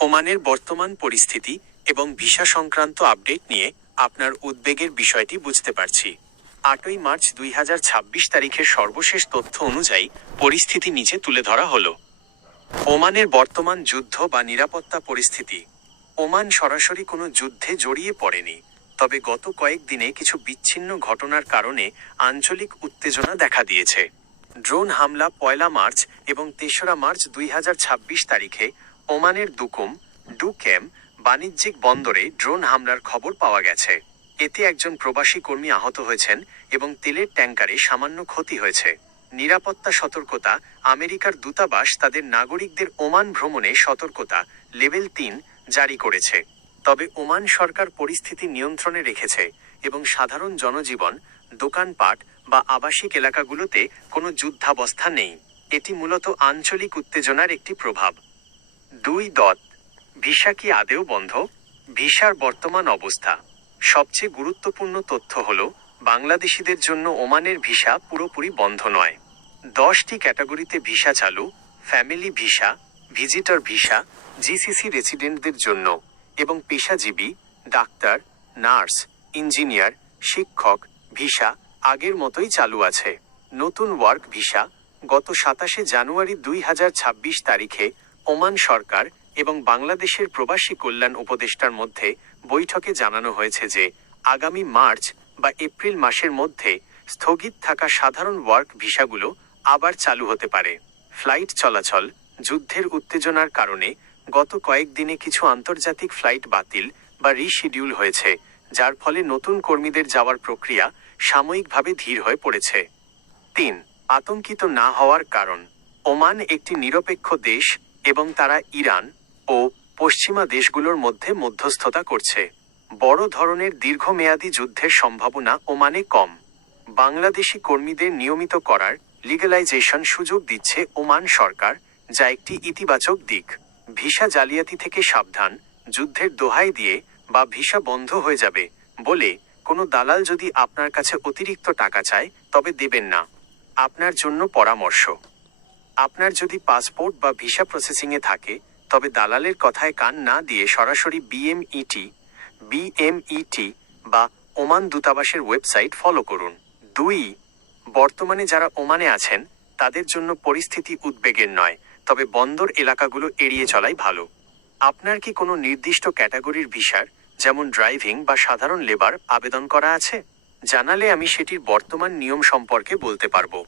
ওমানের বর্তমান পরিস্থিতি এবং ভিসা সংক্রান্ত আপডেট নিয়ে আপনার উদ্বেগের বিষয়টি বুঝতে পারছি। 8ই মার্চ 2026 তারিখের সর্বশেষ তথ্য অনুযায়ী পরিস্থিতি নিচে তুলে ধরা হলো। ওমানের বর্তমান যুদ্ধ বা নিরাপত্তা পরিস্থিতি। ওমান সরাসরি কোনো যুদ্ধে জড়িয়ে পড়েনি, তবে গত কয়েকদিনে কিছু বিচ্ছিন্ন ঘটনার কারণে আঞ্চলিক উত্তেজনা দেখা দিয়েছে। ড্রোন হামলা 1 মার্চ এবং 3রা মার্চ 2026 তারিখে ওমানের ডুকেম বাণিজ্যিক বন্দরে ড্রোন হামলার খবর পাওয়া গেছে। এতে একজন প্রবাসী কর্মী আহত হয়েছেন এবং তেলের ট্যাঙ্কারে সামান্য ক্ষতি হয়েছে। নিরাপত্তা সতর্কতা। আমেরিকার দূতাবাস তাদের নাগরিকদের ওমান ভ্রমণে সতর্কতা লেভেল 3 জারি করেছে। তবে ওমান সরকার পরিস্থিতি নিয়ন্ত্রণে রেখেছে এবং সাধারণ জনজীবন, দোকানপাট বা আবাসিক এলাকাগুলোতে কোনো যুদ্ধাবস্থা নেই। এটি মূলত আঞ্চলিক উত্তেজনার একটি প্রভাব। 2. ভিসা কি আদেও বন্ধ? ভিসার বর্তমান অবস্থা। সবচেয়ে গুরুত্বপূর্ণ তথ্য হল, বাংলাদেশিদের জন্য ওমানের ভিসা পুরোপুরি বন্ধ নয়। 10টি ক্যাটাগরিতে ভিসা চালু: family visa, visitor visa, GCC রেসিডেন্টদের জন্য এবং পেশাজীবী, ডাক্তার, নার্স, ইঞ্জিনিয়ার, শিক্ষক ভিসা আগের মতোই চালু আছে। নতুন ওয়ার্ক ভিসা। গত 27 জানুয়ারি 2026 তারিখে ওমান সরকার এবং বাংলাদেশের প্রবাসী কল্যাণ উপদেষ্টার মধ্যে বৈঠকে জানানো হয়েছে যে আগামী মার্চ বা এপ্রিল মাসের মধ্যে স্থগিত থাকা সাধারণ ওয়ার্ক ভিসাগুলো আবার চালু হতে পারে। ফ্লাইট চলাচল। যুদ্ধের উত্তেজনার কারণে গত কয়েকদিনে কিছু আন্তর্জাতিক ফ্লাইট বাতিল বা রিশিডিউল হয়েছে, যার ফলে নতুন কর্মীদের যাওয়ার প্রক্রিয়া সাময়িকভাবে ধীর হয়ে পড়েছে। 3. আতঙ্কিত না হওয়ার কারণ। ওমান একটি নিরপেক্ষ দেশ এবং তারা ইরান ও পশ্চিমা দেশগুলোর মধ্যে মধ্যস্থতা করছে। বড় ধরনের দীর্ঘমেয়াদী যুদ্ধের সম্ভাবনা ওমানে কম। বাংলাদেশি কর্মীদের নিয়মিত করার লিগ্যালাইজেশন সুযোগ দিচ্ছে ওমান সরকার, যা একটি ইতিবাচক দিক। ভিসা জালিয়াতি থেকে সাবধান। যুদ্ধের দোহাই দিয়ে বা ভিসা বন্ধ হয়ে যাবে বলে কোনো দালাল যদি আপনার কাছে অতিরিক্ত টাকা চায়, তবে দেবেন না। আপনার জন্য পরামর্শ: আপনার যদি পাসপোর্ট বা ভিসা প্রসেসিংয়ে থাকে, তবে দালালের কথায় কান না দিয়ে সরাসরি বিএমইটি বা ওমান দূতাবাসের ওয়েবসাইট ফলো করুন। 2. বর্তমানে যারা ওমানে আছেন তাদের জন্য পরিস্থিতি উদ্বেগের নয়, তবে বন্দর এলাকাগুলো এড়িয়ে চলাই ভালো। আপনার কি কোনো নির্দিষ্ট ক্যাটাগরির ভিসার, যেমন ড্রাইভিং বা সাধারণ লেবার আবেদন করা আছে? জানালে আমি সেটির বর্তমান নিয়ম সম্পর্কে বলতে পারবো।